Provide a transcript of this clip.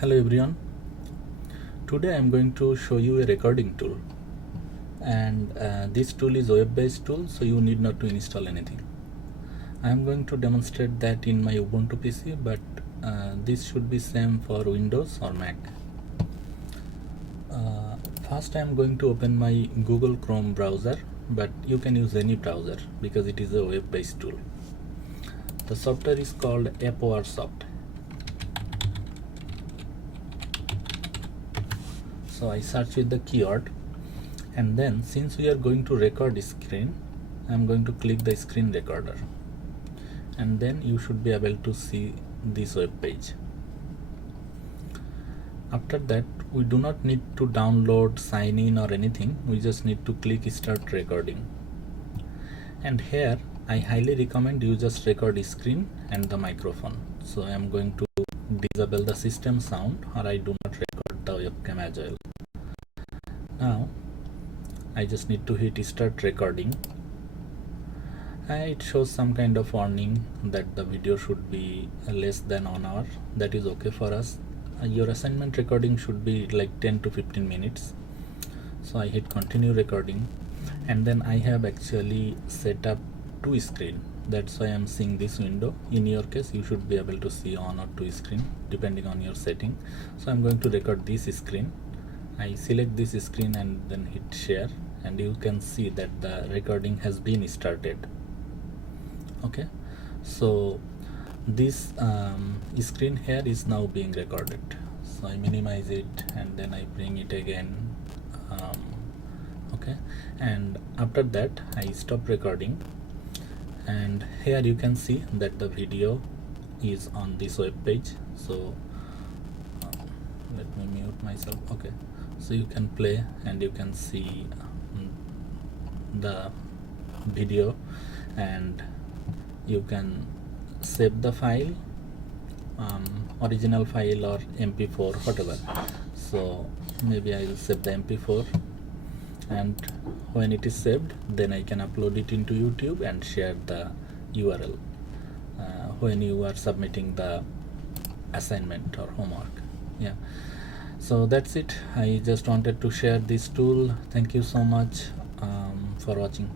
Hello everyone. Today I am going to show you a recording tool, and this tool is web-based tool, so you need not to install anything. I am going to demonstrate that in my Ubuntu PC, but this should be same for Windows or Mac. First I am going to open my Google Chrome browser, but you can use any browser because it is a web-based tool. The software is called Apowersoft. So I search with the keyword, and then since we are going to record screen, I am going to click the screen recorder, and then you should be able to see this web page. After that, we do not need to download, sign in or anything. We just need to click start recording, and here I highly recommend you just record screen and the microphone. So I am going to disable the system sound, or I do not record the webcam as well. Now I just need to hit start recording. It shows some kind of warning that the video should be less than 1 hour. That is okay for us. Your assignment recording should be like 10 to 15 minutes. So I hit continue recording, and then I have actually set up 2 screen. That's why I'm seeing this window. In your case, you should be able to see 1 or 2 screen depending on your setting. So I'm going to record this screen. I select this screen and then hit share, and you can see that the recording has been started. Okay, so this screen here is now being recorded. So I minimize it and then I bring it again. Okay, and after that I stop recording, and here you can see that the video is on this web page. So let me mute myself. Okay, so you can play and you can see the video, and you can save the file, original file or mp4, whatever. So maybe I will save the mp4, and when it is saved, then I can upload it into YouTube and share the URL when you are submitting the assignment or homework. Yeah, so that's it. I just wanted to share this tool. Thank you so much for watching.